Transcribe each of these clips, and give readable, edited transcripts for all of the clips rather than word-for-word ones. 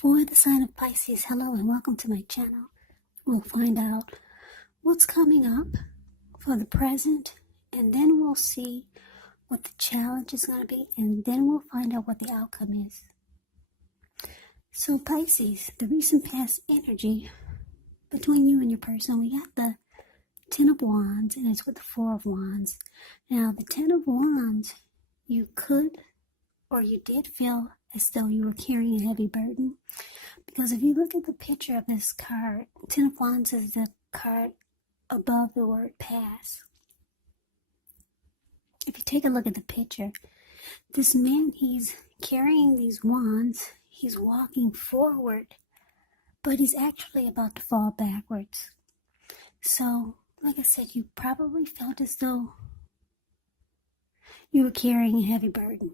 For the sign of Pisces, hello and welcome to my channel. We'll find out what's coming up for the present, and then we'll see what the challenge is going to be, and then we'll find out what the outcome is. So Pisces, the recent past energy between you and your person, we got the Ten of Wands, and it's with the Four of Wands. Now, the Ten of Wands, you could or you did feel as though you were carrying a heavy burden. Because if you look at the picture of this card, Ten of Wands is the card above the word pass. If you take a look at the picture, this man, he's carrying these wands, he's walking forward, but he's actually about to fall backwards. So, like I said, you probably felt as though you were carrying a heavy burden.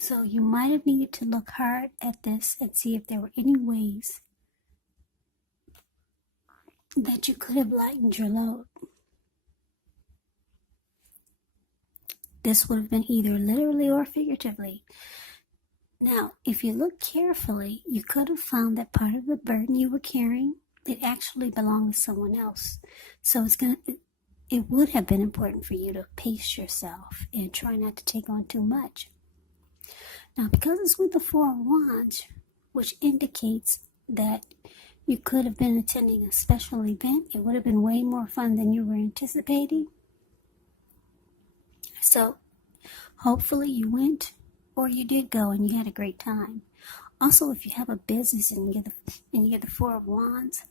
So you might have needed to look hard at this and see if there were any ways that you could have lightened your load. This would have been either literally or figuratively. Now, if you look carefully, you could have found that part of the burden you were carrying, it actually belonged to someone else. So it would have been important for you to pace yourself and try not to take on too much. Now, because it's with the Four of Wands, which indicates that you could have been attending a special event, it would have been way more fun than you were anticipating. So, hopefully you went or you did go and you had a great time. Also, if you have a business and you get the Four of Wands,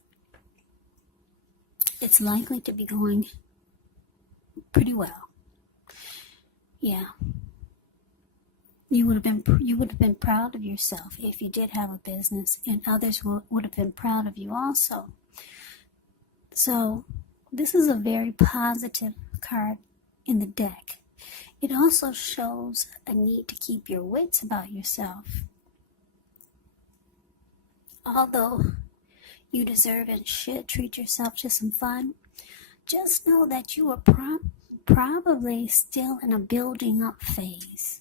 it's likely to be going pretty well. Yeah. You would have been proud of yourself if you did have a business, and others would have been proud of you also. So this is a very positive card in the deck. It also shows a need to keep your wits about yourself. Although you deserve and should treat yourself to some fun, just know that you are probably still in a building up phase.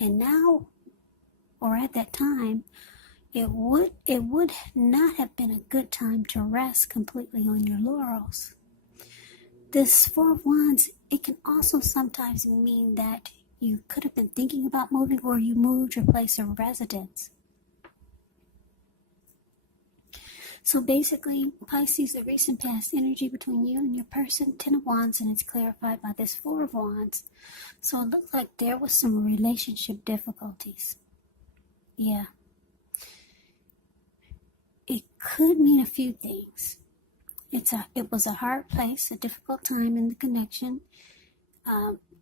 And now, or at that time, it would not have been a good time to rest completely on your laurels. This Four of Wands, it can also sometimes mean that you could have been thinking about moving, or you moved your place of residence. So basically, Pisces, the recent past energy between you and your person, Ten of Wands, and it's clarified by this Four of Wands. So it looked like there was some relationship difficulties. Yeah. It could mean a few things. It was a hard place, a difficult time in the connection.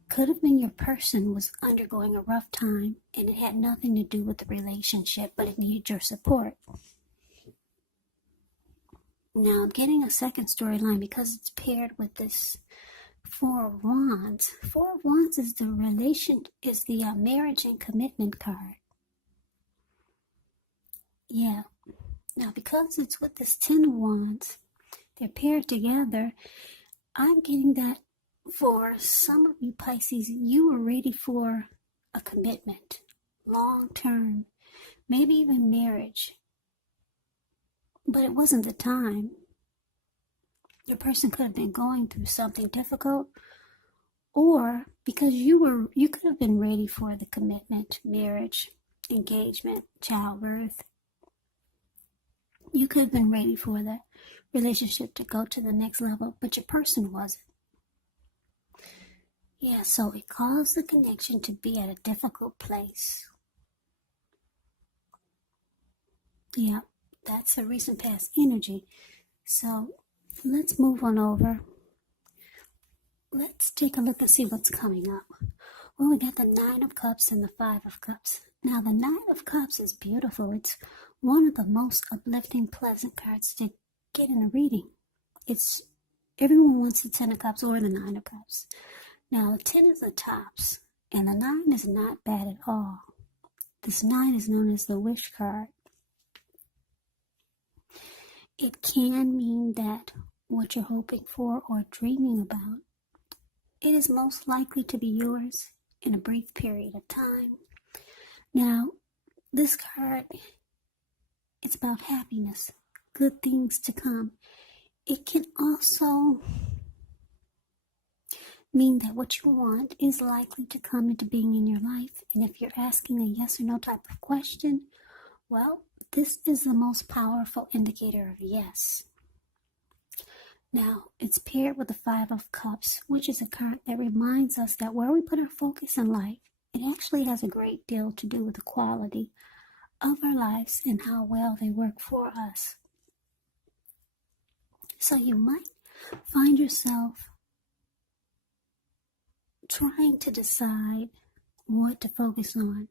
Could have been your person was undergoing a rough time, and it had nothing to do with the relationship, but it needed your support. Now, I'm getting a second storyline because it's paired with this Four of Wands. Four of Wands is the marriage and commitment card. Yeah. Now, because it's with this Ten of Wands, they're paired together. I'm getting that for some of you Pisces, you were ready for a commitment, long term, maybe even marriage. But it wasn't the time. Your person could have been going through something difficult, or because you could have been ready for the commitment, marriage, engagement, childbirth. You could have been ready for the relationship to go to the next level, but your person wasn't. Yeah, so it caused the connection to be at a difficult place. Yeah. That's a recent past energy. So let's move on over. Let's take a look and see what's coming up. Well, we got the Nine of Cups and the Five of Cups. Now, the Nine of Cups is beautiful. It's one of the most uplifting, pleasant cards to get in a reading. Everyone wants the Ten of Cups or the Nine of Cups. Now, the 10 is the tops, and the 9 is not bad at all. This 9 is known as the Wish card. It can mean that what you're hoping for or dreaming about, it is most likely to be yours in a brief period of time. Now, this card It's about happiness, good things to come. It can also mean that what you want is likely to come into being in your life. And if you're asking a yes or no type of question, well, this is the most powerful indicator of yes. Now, it's paired with the Five of Cups, which is a card that reminds us that where we put our focus in life, it actually has a great deal to do with the quality of our lives and how well they work for us. So you might find yourself trying to decide what to focus on.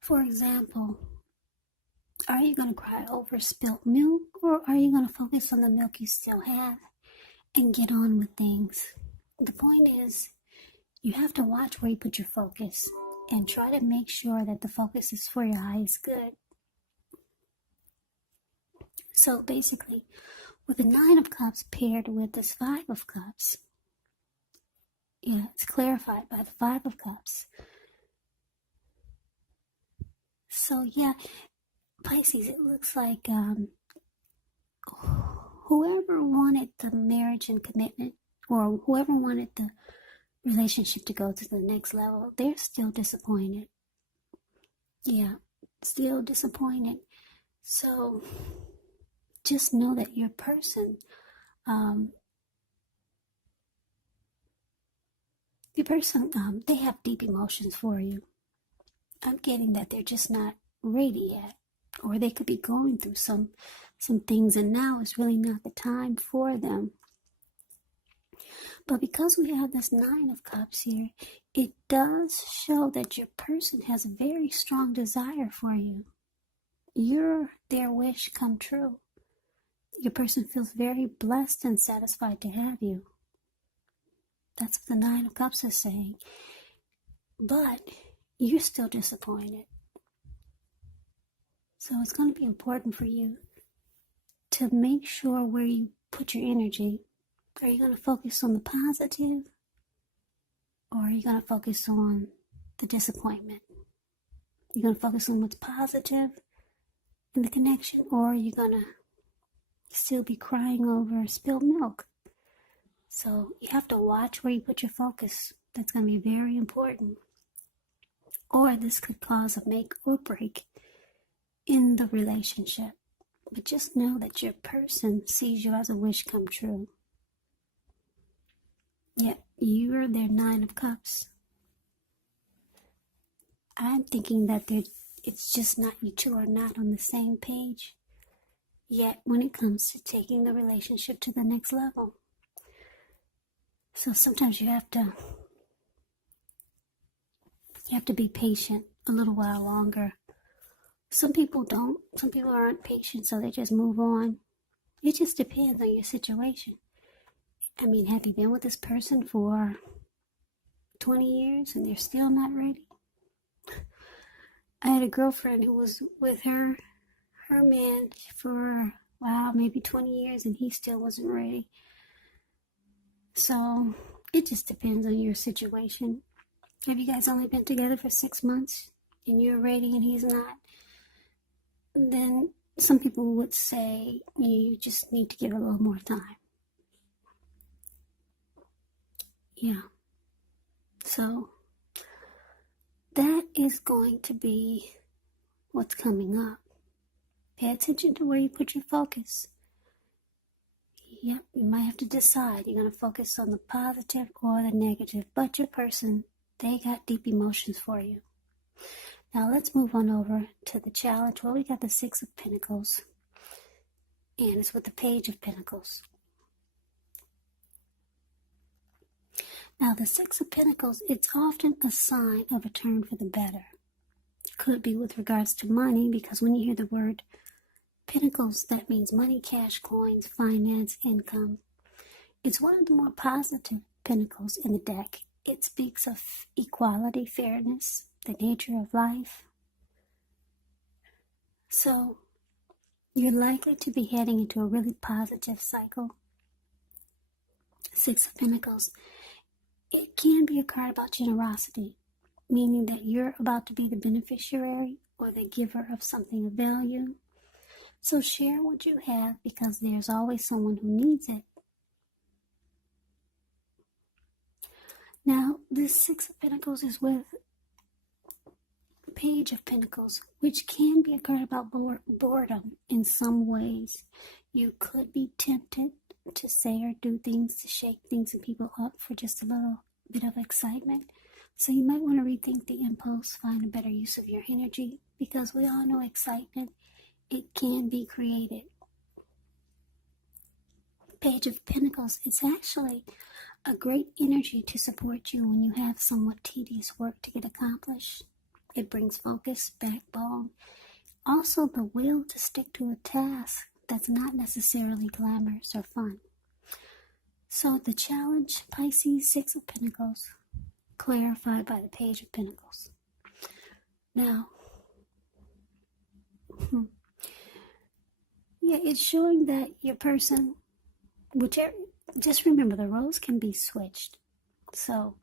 For example, are you going to cry over spilt milk, or are you going to focus on the milk you still have and get on with things? The point is, you have to watch where you put your focus and try to make sure that the focus is for your highest good. So basically, with the Nine of Cups paired with this Five of Cups, it's clarified by the Five of Cups. So Pisces, it looks like whoever wanted the marriage and commitment, or whoever wanted the relationship to go to the next level, they're still disappointed. Still disappointed. So just know that your person, they have deep emotions for you. I'm getting that they're just not ready yet, or they could be going through some things, and now is really not the time for them. But because we have this Nine of Cups here, it does show that your person has a very strong desire for you. You're their wish come true. Your person feels very blessed and satisfied to have you. That's what the Nine of Cups is saying. But you're still disappointed. So it's going to be important for you to make sure where you put your energy. Are you going to focus on the positive, or are you going to focus on the disappointment? You're going to focus on what's positive in the connection, or are you going to still be crying over spilled milk? So you have to watch where you put your focus. That's going to be very important. Or this could cause a make or break in the relationship. But just know that your person sees you as a wish come true. You're their Nine of Cups. I'm thinking that it's just not, you two are not on the same page yet when it comes to taking the relationship to the next level. So sometimes you have to be patient a little while longer. Some people don't. Some people aren't patient, so they just move on. It just depends on your situation. I mean, have you been with this person for 20 years and they're still not ready? I had a girlfriend who was with her man for, maybe 20 years, and he still wasn't ready. So it just depends on your situation. Have you guys only been together for 6 months and you're ready and he's not? Then some people would say you just need to give it a little more time. So that is going to be what's coming up. Pay attention to where you put your focus. You might have to decide. You're going to focus on the positive or the negative. But your person, they got deep emotions for you. Now let's move on over to the challenge. Well, we got the Six of Pentacles. And it's with the Page of Pentacles. Now, the Six of Pentacles, it's often a sign of a turn for the better. It could be with regards to money, because when you hear the word Pentacles, that means money, cash, coins, finance, income. It's one of the more positive Pentacles in the deck. It speaks of equality, fairness, the nature of life. So, you're likely to be heading into a really positive cycle. Six of Pentacles. It can be a card about generosity, meaning that you're about to be the beneficiary or the giver of something of value. So share what you have, because there's always someone who needs it. Now, this Six of Pentacles is with Page of Pentacles, which can be a card about boredom in some ways. You could be tempted to say or do things to shake things and people up for just a little bit of excitement. So you might want to rethink the impulse, find a better use of your energy, because we all know excitement, it can be created. Page of Pentacles, it's actually a great energy to support you when you have somewhat tedious work to get accomplished. It brings focus, backbone, also the will to stick to a task that's not necessarily glamorous or fun. So the challenge, Pisces, Six of Pentacles, clarified by the Page of Pentacles. Now, yeah, it's showing that your person, whichever, just remember the roles can be switched. So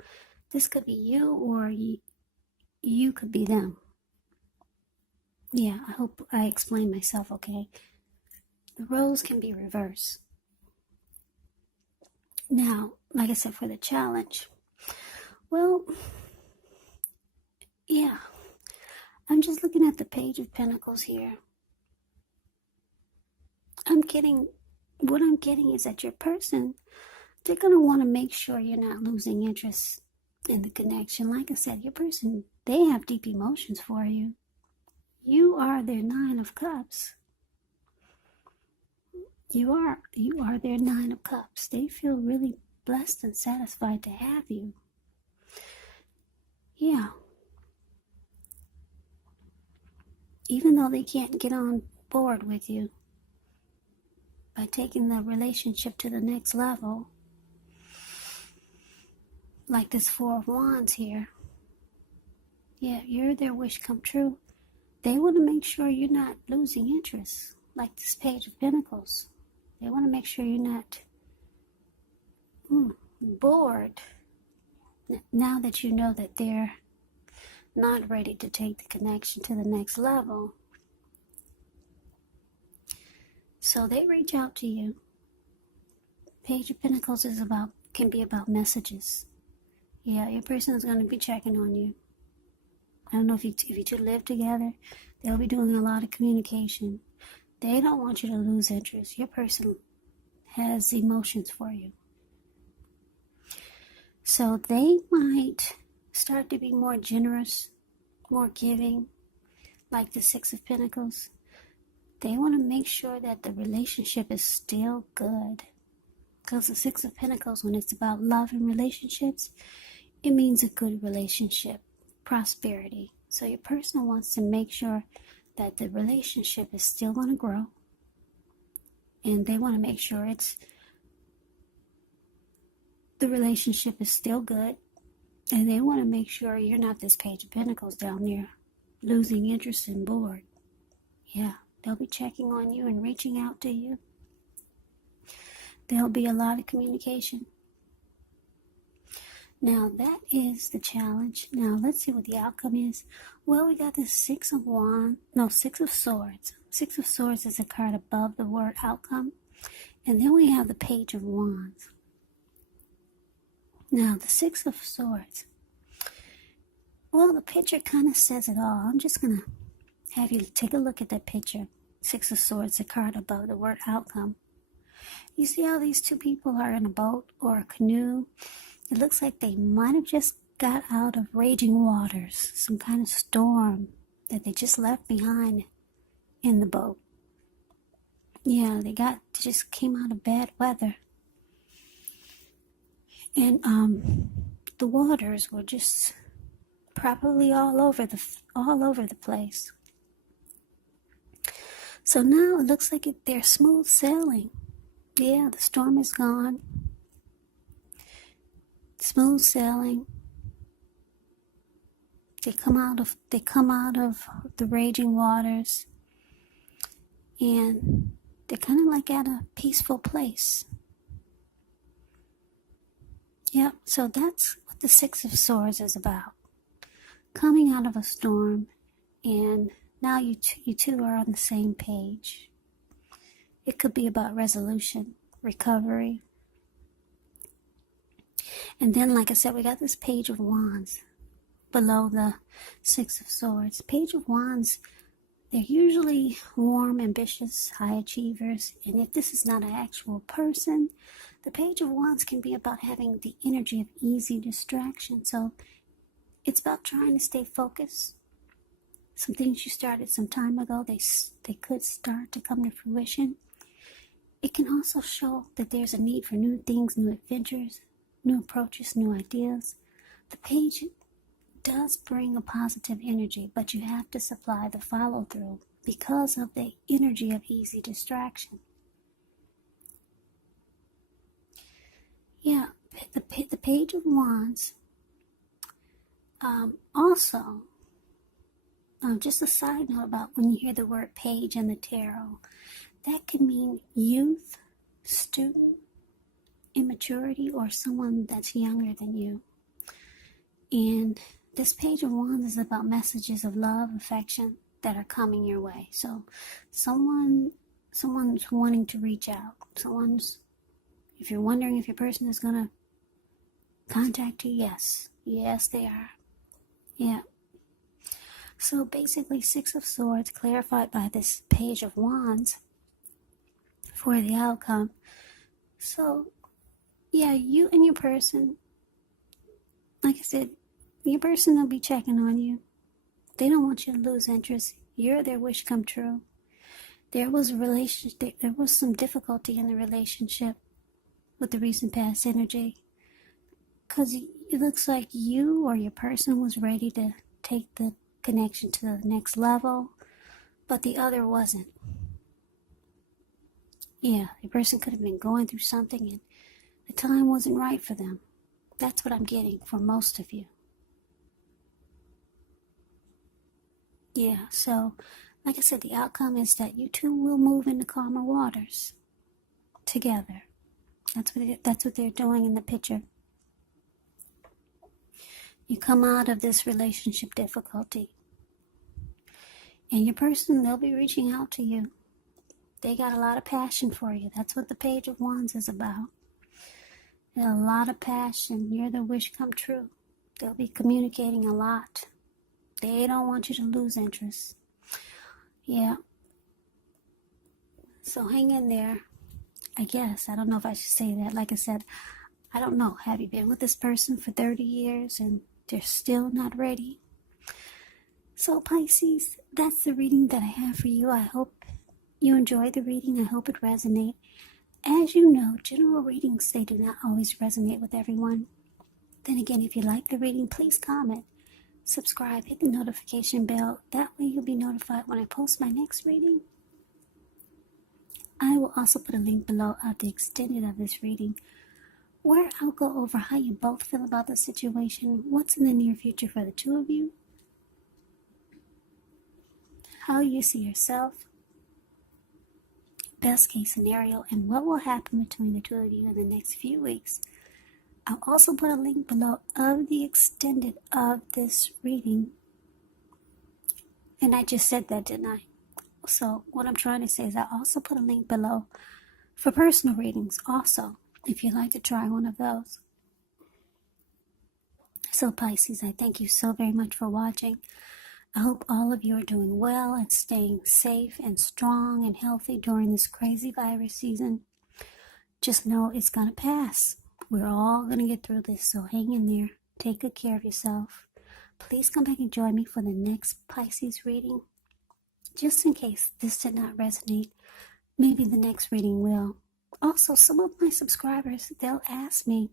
this could be you, or you could be them. Yeah, I hope I explained myself okay. The roles can be reversed. Now, like I said, for the challenge, well, yeah, I'm just looking at the Page of Pentacles here. What I'm getting is that your person, they're going to want to make sure you're not losing interest in the connection. Like I said, your person, they have deep emotions for you. You are their Nine of Cups. You are their Nine of Cups. They feel really blessed and satisfied to have you. Yeah. Even though they can't get on board with you by taking the relationship to the next level, like this Four of Wands here. Yeah, you're their wish come true. They want to make sure you're not losing interest, like this Page of Pentacles. They want to make sure you're not bored now that you know that they're not ready to take the connection to the next level. So they reach out to you. Page of Pentacles can be about messages. Yeah, your person is going to be checking on you. I don't know if you two live together, they'll be doing a lot of communication. They don't want you to lose interest. Your person has emotions for you. So they might start to be more generous, more giving, like the Six of Pentacles. They want to make sure that the relationship is still good. Because the Six of Pentacles, when it's about love and relationships, it means a good relationship, prosperity. So your person wants to make sure that the relationship is still going to grow. And they want to make sure the relationship is still good. And they want to make sure you're not this Page of Pentacles down there losing interest and bored. Yeah, they'll be checking on you and reaching out to you. There'll be a lot of communication. Now, that is the challenge. Now, let's see what the outcome is. Well, we got the Six of Swords. Six of Swords is a card above the word outcome. And then we have the Page of Wands. Now, the Six of Swords. Well, the picture kind of says it all. I'm just going to have you take a look at that picture. Six of Swords, a card above the word outcome. You see how these two people are in a boat or a canoe? It looks like they might have just got out of raging waters, some kind of storm that they just left behind in the boat. Yeah, they just came out of bad weather. And the waters were just probably all over the place. So now it looks like they're smooth sailing. Yeah, the storm is gone. Smooth sailing. They come out of the raging waters, and they're kind of like at a peaceful place. Yep, so that's what the Six of Swords is about. Coming out of a storm, and now you two are on the same page. It could be about resolution, recovery. And then, like I said, we got this Page of Wands below the Six of Swords. Page of Wands, they're usually warm, ambitious, high achievers. And if this is not an actual person, the Page of Wands can be about having the energy of easy distraction. So it's about trying to stay focused. Some things you started some time ago, they could start to come to fruition. It can also show that there's a need for new things, new adventures, new approaches, new ideas. The page does bring a positive energy, but you have to supply the follow-through because of the energy of easy distraction. Yeah, the Page of Wands. Also, just a side note about when you hear the word page in the tarot, that can mean youth, student, immaturity, or someone that's younger than you. And this Page of Wands is about messages of love, affection that are coming your way. So someone's wanting to reach out. If you're wondering if your person is going to contact you, yes, they are. Yeah. So basically, Six of Swords clarified by this Page of Wands for the outcome. So, yeah, you and your person, like I said, your person will be checking on you. They don't want you to lose interest. You're their wish come true. There was some difficulty in the relationship with the recent past energy, because it looks like you or your person was ready to take the connection to the next level, but the other wasn't. Yeah, the person could have been going through something and the time wasn't right for them. That's what I'm getting for most of you. Yeah, so like I said, the outcome is that you two will move into calmer waters together. That's what they're doing in the picture. You come out of this relationship difficulty, and your person, they'll be reaching out to you. They got a lot of passion for you. That's what the Page of Wands is about. A lot of passion. You're their wish come true. They'll be communicating a lot. They don't want you to lose interest. Yeah. So hang in there. I guess. I don't know if I should say that. Like I said, I don't know. Have you been with this person for 30 years and they're still not ready? So Pisces, that's the reading that I have for you. I hope you enjoyed the reading. I hope it resonates. As you know, general readings, they do not always resonate with everyone. Then again, if you like the reading, please comment, subscribe, hit the notification bell. That way you'll be notified when I post my next reading. I will also put a link below of the extended of this reading, where I'll go over how you both feel about the situation, what's in the near future for the two of you, how you see yourself, best case scenario, and what will happen between the two of you in the next few weeks. I'll also put a link below of the extended of this reading. And I just said that, didn't I? So what I'm trying to say is I also put a link below for personal readings also, if you'd like to try one of those. So Pisces, I thank you so very much for watching. I hope all of you are doing well and staying safe and strong and healthy during this crazy virus season. Just know it's going to pass. We're all going to get through this, so hang in there. Take good care of yourself. Please come back and join me for the next Pisces reading. Just in case this did not resonate, maybe the next reading will. Also, some of my subscribers, they'll ask me,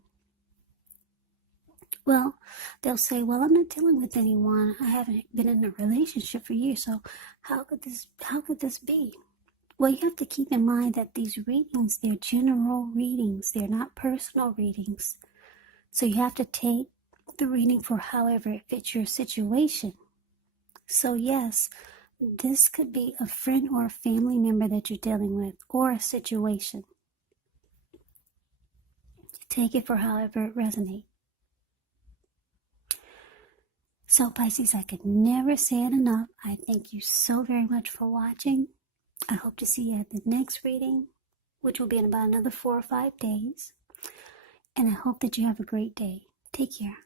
they'll say, I'm not dealing with anyone. I haven't been in a relationship for years, so how could this be? Well, you have to keep in mind that these readings, they're general readings. They're not personal readings. So you have to take the reading for however it fits your situation. So yes, this could be a friend or a family member that you're dealing with, or a situation. Take it for however it resonates. So Pisces, I could never say it enough. I thank you so very much for watching. I hope to see you at the next reading, which will be in about another 4 or 5 days. And I hope that you have a great day. Take care.